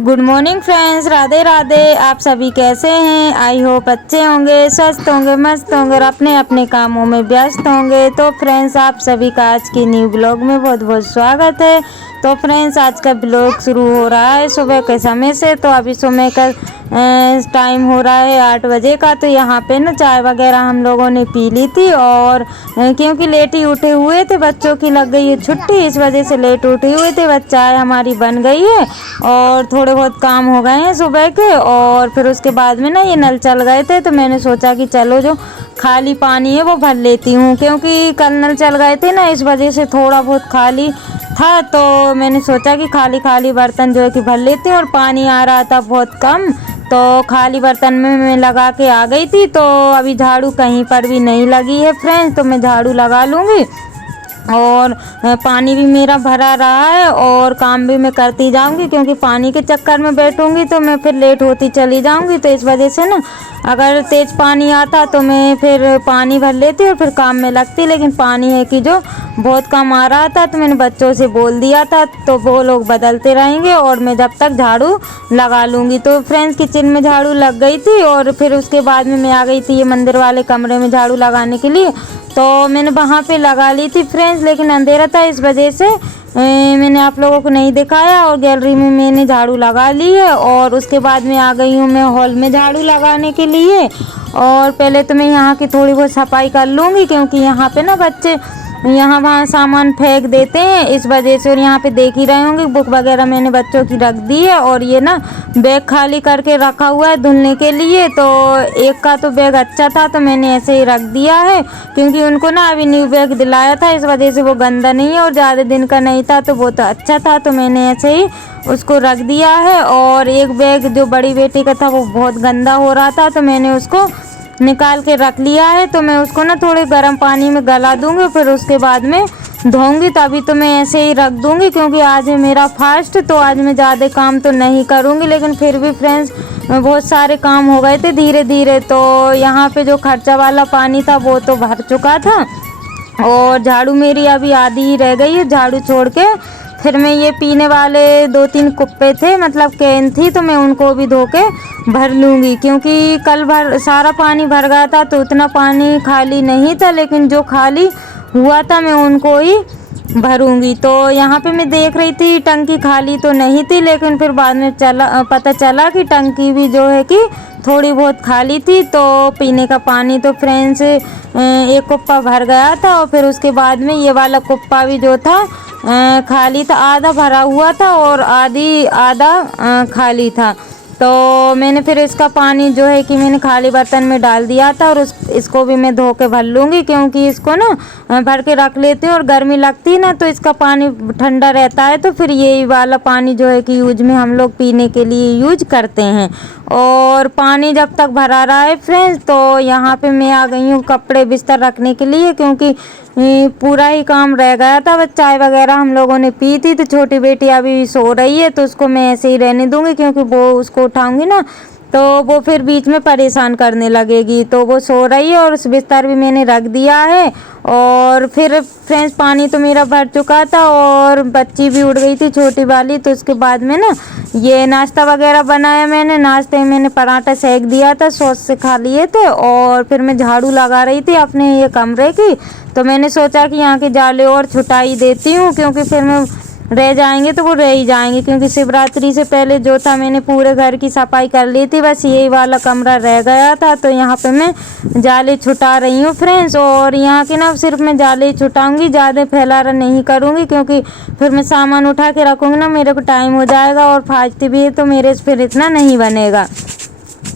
Good morning friends, Radhe Radhe. आप सभी कैसे हैं? आई होप अच्छे होंगे, स्वस्थ होंगे, मस्त होंगे और अपने अपने कामों में व्यस्त होंगे। तो फ्रेंड्स, आप सभी का आज के न्यू ब्लॉग में बहुत बहुत स्वागत है। तो फ्रेंड्स, आज का ब्लॉग शुरू हो रहा है सुबह के समय से। तो अभी सुबह का टाइम हो रहा है 8 बजे का। तो यहाँ पे ना चाय वगैरह हम लोगों ने पी ली थी और क्योंकि लेट ही उठे हुए थे, बच्चों की लग गई है छुट्टी, इस वजह से लेट उठे हुए थे। बस चाय हमारी बन गई है और थोड़े बहुत काम हो गए हैं सुबह के। और फिर उसके बाद में ना ये नल चल गए थे, तो मैंने सोचा कि चलो जो खाली पानी है वो भर लेती हूँ, क्योंकि कल नल चल गए थे ना, इस वजह से थोड़ा बहुत खाली था। तो मैंने सोचा कि खाली खाली बर्तन जो है कि भर लेती हूँ, और पानी आ रहा था बहुत कम, तो खाली बर्तन में मैं लगा के आ गई थी। तो अभी झाड़ू कहीं पर भी नहीं लगी है फ्रेंड्स, तो मैं झाड़ू लगा लूँगी। और पानी भी मेरा भरा रहा है और काम भी मैं करती जाऊंगी, क्योंकि पानी के चक्कर में बैठूंगी तो मैं फिर लेट होती चली जाऊंगी। तो इस वजह से ना, अगर तेज़ पानी आता तो मैं फिर पानी भर लेती और फिर काम में लगती। लेकिन पानी है कि जो बहुत कम आ रहा था, तो मैंने बच्चों से बोल दिया था, तो वो लोग बदलते रहेंगे और मैं जब तक झाड़ू लगा लूँगी। तो फ्रेंड्स, किचन में झाड़ू लग गई थी और फिर उसके बाद में मैं आ गई थी ये मंदिर वाले कमरे में झाड़ू लगाने के लिए। तो मैंने वहाँ पे लगा ली थी फ्रेंड्स, लेकिन अंधेरा था, इस वजह से मैंने आप लोगों को नहीं दिखाया। और गैलरी में मैंने झाड़ू लगा ली है और उसके बाद में आ गई हूँ मैं हॉल में झाड़ू लगाने के लिए। और पहले तो मैं यहाँ की थोड़ी बहुत सफाई कर लूँगी, क्योंकि यहाँ पे ना बच्चे यहाँ वहाँ सामान फेंक देते हैं, इस वजह से। और यहाँ पे देख ही रहे होंगे, बुक वगैरह मैंने बच्चों की रख दी है और ये ना बैग खाली करके रखा हुआ है धुलने के लिए। तो एक का तो बैग अच्छा था, तो मैंने ऐसे ही रख दिया है, क्योंकि उनको ना अभी न्यू बैग दिलाया था, इस वजह से वो गंदा नहीं है और ज़्यादा दिन का नहीं था, तो वो तो अच्छा था, तो मैंने ऐसे ही उसको रख दिया है। और एक बैग जो बड़ी बेटी का था वो बहुत गंदा हो रहा था, तो मैंने उसको निकाल के रख लिया है। तो मैं उसको ना थोड़े गर्म पानी में गला दूंगी, फिर उसके बाद में धोऊंगी। तभी तो मैं ऐसे ही रख दूंगी, क्योंकि आज है मेरा फास्ट, तो आज मैं ज़्यादा काम तो नहीं करूंगी। लेकिन फिर भी फ्रेंड्स, बहुत सारे काम हो गए थे धीरे धीरे। तो यहाँ पे जो खर्चा वाला पानी था वो तो भर चुका था, और झाड़ू मेरी अभी आधी ही रह गई है झाड़ू छोड़ के। फिर मैं ये पीने वाले 2-3 कुप्पे थे, मतलब कैन थी, तो मैं उनको भी धो के भर लूँगी, क्योंकि कल भर सारा पानी भर गया था, तो उतना पानी खाली नहीं था, लेकिन जो खाली हुआ था मैं उनको ही भरूंगी। तो यहाँ पे मैं देख रही थी टंकी खाली तो नहीं थी, लेकिन फिर बाद में पता चला कि टंकी भी जो है कि थोड़ी बहुत खाली थी। तो पीने का पानी तो फ्रेंड्स एक कुप्पा भर गया था, और फिर उसके बाद में ये वाला कुप्पा भी जो था खाली था, आधा भरा हुआ था और आधा खाली था। तो मैंने फिर इसका पानी जो है कि मैंने खाली बर्तन में डाल दिया था, और इसको भी मैं धो के भर लूँगी, क्योंकि इसको ना भर के रख लेती हूँ और गर्मी लगती है ना, तो इसका पानी ठंडा रहता है, तो फिर ये वाला पानी जो है कि यूज में हम लोग पीने के लिए यूज करते हैं। और पानी जब तक भरा रहा है फ्रेंड्स, तो यहाँ पे मैं आ गई हूँ कपड़े बिस्तर रखने के लिए, क्योंकि पूरा ही काम रह गया था। बस चाय वगैरह हम लोगों ने पी थी, तो छोटी बेटी अभी सो रही है, तो उसको मैं ऐसे ही रहने दूंगी, क्योंकि वो उसको उठाऊंगी ना तो वो फिर बीच में परेशान करने लगेगी। तो वो सो रही है और उस बिस्तर भी मैंने रख दिया है। और फिर फ्रेंड्स, पानी तो मेरा भर चुका था और बच्ची भी उठ गई थी छोटी वाली। तो उसके बाद में ना ये नाश्ता वगैरह बनाया मैंने। नाश्ते में मैंने पराठा सेक दिया था, सॉस से खा लिए थे। और फिर मैं झाड़ू लगा रही थी अपने ये कमरे की, तो मैंने सोचा कि यहाँ के जाले और छुटाई देती हूँ, क्योंकि फिर मैं रह जाएंगे तो वो रह ही जाएंगे। क्योंकि शिवरात्रि से पहले जो था मैंने पूरे घर की सफाई कर ली थी, बस यही वाला कमरा रह गया था। तो यहाँ पे मैं जाले छुटा रही हूँ फ्रेंड्स। और यहाँ के ना सिर्फ मैं जाले ही छुटाऊंगी, ज़्यादा फैलारा नहीं करूँगी, क्योंकि फिर मैं सामान उठा के रखूँगी ना, मेरे को टाइम हो जाएगा और फाजती भी है, तो मेरे से फिर इतना नहीं बनेगा।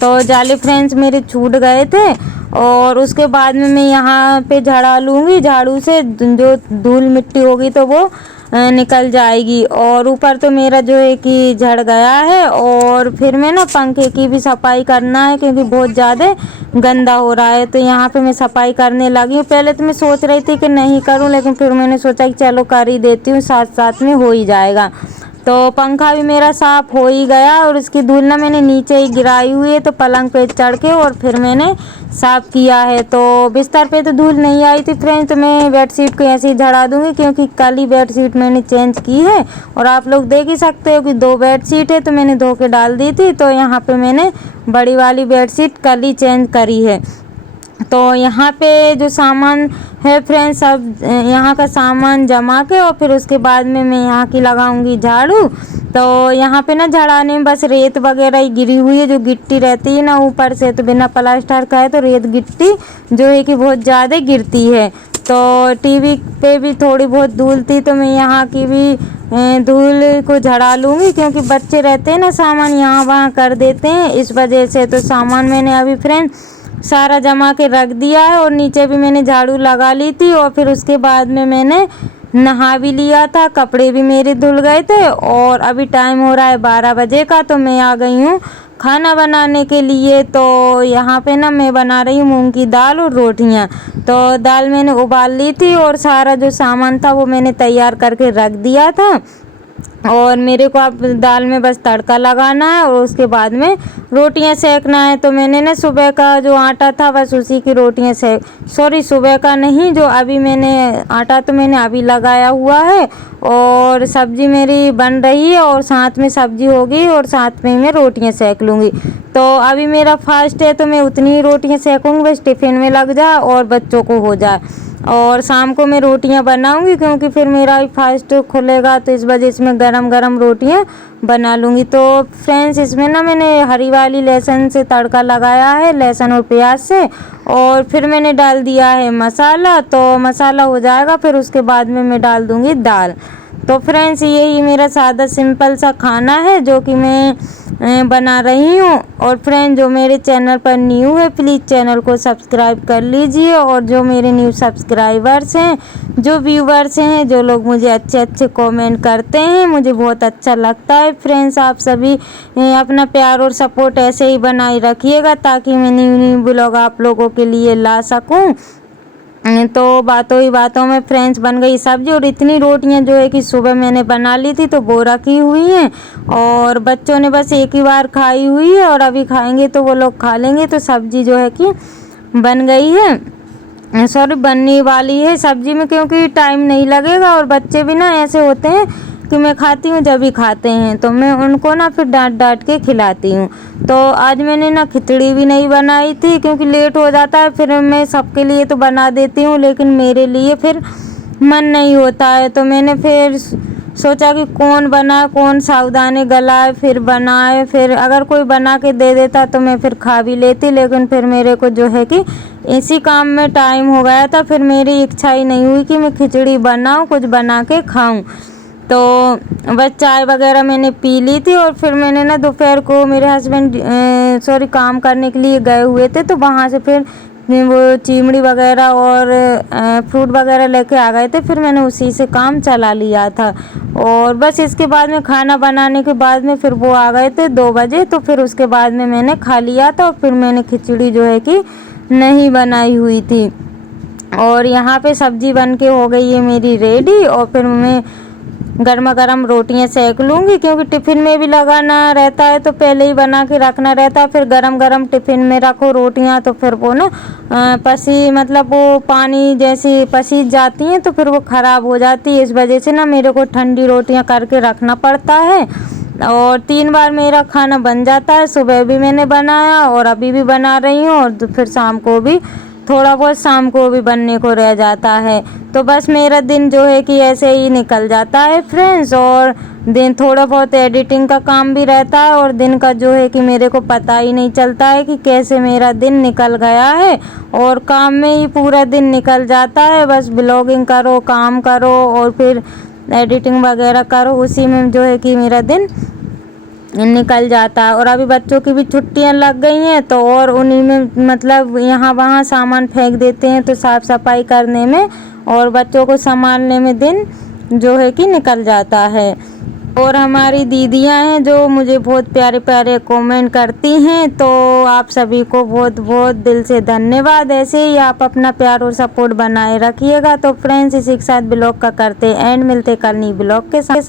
तो जाले फ्रेंड्स मेरे छूट गए थे, और उसके बाद में मैं यहाँ पे झाड़ा लूँगी, झाड़ू से जो धूल मिट्टी होगी तो वो निकल जाएगी। और ऊपर तो मेरा जो है कि झड़ गया है। और फिर मैं ना पंखे की भी सफाई करना है, क्योंकि बहुत ज़्यादा गंदा हो रहा है। तो यहाँ पे मैं सफाई करने लगी हूँ। पहले तो मैं सोच रही थी कि नहीं करूँ, लेकिन फिर मैंने सोचा कि चलो कर ही देती हूँ, साथ साथ में हो ही जाएगा। तो पंखा भी मेरा साफ़ हो ही गया और उसकी धूल ना मैंने नीचे ही गिराई हुई है, तो पलंग पे चढ़ के और फिर मैंने साफ़ किया है। तो बिस्तर पे तो धूल नहीं आई थी फ्रेंड्स, तो मैं बेडशीट को ऐसे ही झड़ा दूंगी क्योंकि कल ही बेडशीट मैंने चेंज की है। और आप लोग देख ही सकते हो कि 2 बेडशीट है, तो मैंने धो के डाल दी थी। तो यहाँ पे मैंने बड़ी वाली बेडशीट कल ही चेंज करी है। तो यहाँ पे जो सामान है फ्रेंड्स, सब यहाँ का सामान जमा के और फिर उसके बाद में मैं यहाँ की लगाऊंगी झाड़ू। तो यहाँ पे ना झाड़ाने में बस रेत वगैरह ही गिरी हुई है, जो गिट्टी रहती है ना ऊपर से, तो बिना प्लास्टर का है तो रेत गिट्टी जो है कि बहुत ज़्यादा गिरती है। तो टीवी पे भी थोड़ी बहुत धूल थी, तो मैं यहाँ की भी धूल को झड़ा लूँगी क्योंकि बच्चे रहते हैं ना, सामान यहाँ वहाँ कर देते हैं, इस वजह से। तो सामान मैंने अभी फ्रेंड्स सारा जमा के रख दिया है और नीचे भी मैंने झाड़ू लगा ली थी। और फिर उसके बाद में मैंने नहा भी लिया था, कपड़े भी मेरे धुल गए थे। और अभी टाइम हो रहा है 12 बजे का, तो मैं आ गई हूँ खाना बनाने के लिए। तो यहाँ पे ना मैं बना रही हूँ मूंग की दाल और रोटियाँ। तो दाल मैंने उबाल ली थी और सारा जो सामान था वो मैंने तैयार करके रख दिया था। और मेरे को अब दाल में बस तड़का लगाना है और उसके बाद में रोटियां सेकना है। तो मैंने ना सुबह का जो आटा था बस उसी की रोटियां सुबह का नहीं, जो अभी मैंने आटा तो मैंने अभी लगाया हुआ है। और सब्जी मेरी बन रही है और साथ में सब्जी होगी और साथ में मैं रोटियां सेक लूँगी। तो अभी मेरा फास्ट है, तो मैं उतनी ही रोटियां सेकूँगी, बस टिफ़िन में लग जाए और बच्चों को हो जाए। और शाम को मैं रोटियां बनाऊंगी क्योंकि फिर मेरा फास्ट खुलेगा, तो इस वजह से मैं गरम गरम रोटियां बना लूँगी। तो फ्रेंड्स इसमें ना मैंने हरी वाली लहसुन से तड़का लगाया है, लहसुन और प्याज से। और फिर मैंने डाल दिया है मसाला, तो मसाला हो जाएगा फिर उसके बाद में मैं डाल दूँगी दाल। तो फ्रेंड्स यही मेरा सादा सिंपल सा खाना है जो कि मैं बना रही हूँ। और फ्रेंड जो मेरे चैनल पर न्यू है प्लीज़ चैनल को सब्सक्राइब कर लीजिए। और जो मेरे न्यू सब्सक्राइबर्स हैं, जो व्यूवर्स हैं, जो लोग मुझे अच्छे अच्छे कमेंट करते हैं, मुझे बहुत अच्छा लगता है। फ्रेंड्स आप सभी अपना प्यार और सपोर्ट ऐसे ही बनाए रखिएगा ताकि मैं न्यू न्यू ब्लॉग आप लोगों के लिए ला सकूँ। तो बातों ही बातों में फ्रेंड्स बन गई सब्जी। और इतनी रोटियां जो है कि सुबह मैंने बना ली थी तो वो रखी हुई हैं और बच्चों ने बस एक ही बार खाई हुई है और अभी खाएंगे तो वो लोग खा लेंगे। तो सब्जी जो है कि बन गई है, सॉरी बनने वाली है सब्जी में, क्योंकि टाइम नहीं लगेगा। और बच्चे भी ना ऐसे होते हैं कि मैं खाती हूँ जब भी खाते हैं, तो मैं उनको ना फिर डांट डांट के खिलाती हूँ। तो आज मैंने ना खिचड़ी भी नहीं बनाई थी क्योंकि लेट हो जाता है, फिर मैं सबके लिए तो बना देती हूँ लेकिन मेरे लिए फिर मन नहीं होता है। तो मैंने फिर सोचा कि कौन बनाए, कौन साबूदाने गलाए फिर बनाए। फिर अगर कोई बना के दे देता तो मैं फिर खा भी लेती, लेकिन फिर मेरे को जो है कि इसी काम में टाइम हो गया था, फिर मेरी इच्छा ही नहीं हुई कि मैं खिचड़ी बनाऊँ, कुछ बना के खाऊँ। तो बस चाय वगैरह मैंने पी ली थी। और फिर मैंने ना दोपहर को मेरे हस्बैंड काम करने के लिए गए हुए थे, तो वहाँ से फिर वो चिमड़ी वगैरह और फ्रूट वगैरह लेके आ गए थे, फिर मैंने उसी से काम चला लिया था। और बस इसके बाद में खाना बनाने के बाद में फिर वो आ गए थे 2 बजे, तो फिर उसके बाद में मैंने खा लिया था। और फिर मैंने खिचड़ी जो है कि नहीं बनाई हुई थी। और यहाँ पे सब्जी बन के हो गई है मेरी रेडी। और फिर मैं गर्मा गर्म रोटियां सेक लूँगी क्योंकि टिफ़िन में भी लगाना रहता है, तो पहले ही बना के रखना रहता है। फिर गरम गरम टिफ़िन में रखो रोटियां, तो फिर वो ना वो पानी जैसी पसीज जाती हैं तो फिर वो ख़राब हो जाती है। इस वजह से ना मेरे को ठंडी रोटियां करके रखना पड़ता है। और 3 बार मेरा खाना बन जाता है, सुबह भी मैंने बनाया और अभी भी बना रही हूँ, और फिर शाम को भी थोड़ा बहुत शाम को भी बनने को रह जाता है। तो बस मेरा दिन जो है कि ऐसे ही निकल जाता है फ्रेंड्स। और दिन थोड़ा बहुत एडिटिंग का काम भी रहता है और दिन का जो है कि मेरे को पता ही नहीं चलता है कि कैसे मेरा दिन निकल गया है, और काम में ही पूरा दिन निकल जाता है। बस ब्लॉगिंग करो, काम करो और फिर एडिटिंग वगैरह करो, उसी में जो है कि मेरा दिन निकल जाता है। और अभी बच्चों की भी छुट्टियां लग गई हैं, तो और उन्हीं में यहाँ वहाँ सामान फेंक देते हैं, तो साफ़ सफाई करने में और बच्चों को संभालने में दिन जो है कि निकल जाता है। और हमारी दीदियाँ हैं जो मुझे बहुत प्यारे प्यारे कमेंट करती हैं, तो आप सभी को बहुत बहुत दिल से धन्यवाद। ऐसे ही आप अपना प्यार और सपोर्ट बनाए रखिएगा। तो फ्रेंड्स इसी के साथ ब्लॉग का करते एंड, मिलते कल नई ब्लॉग के साथ।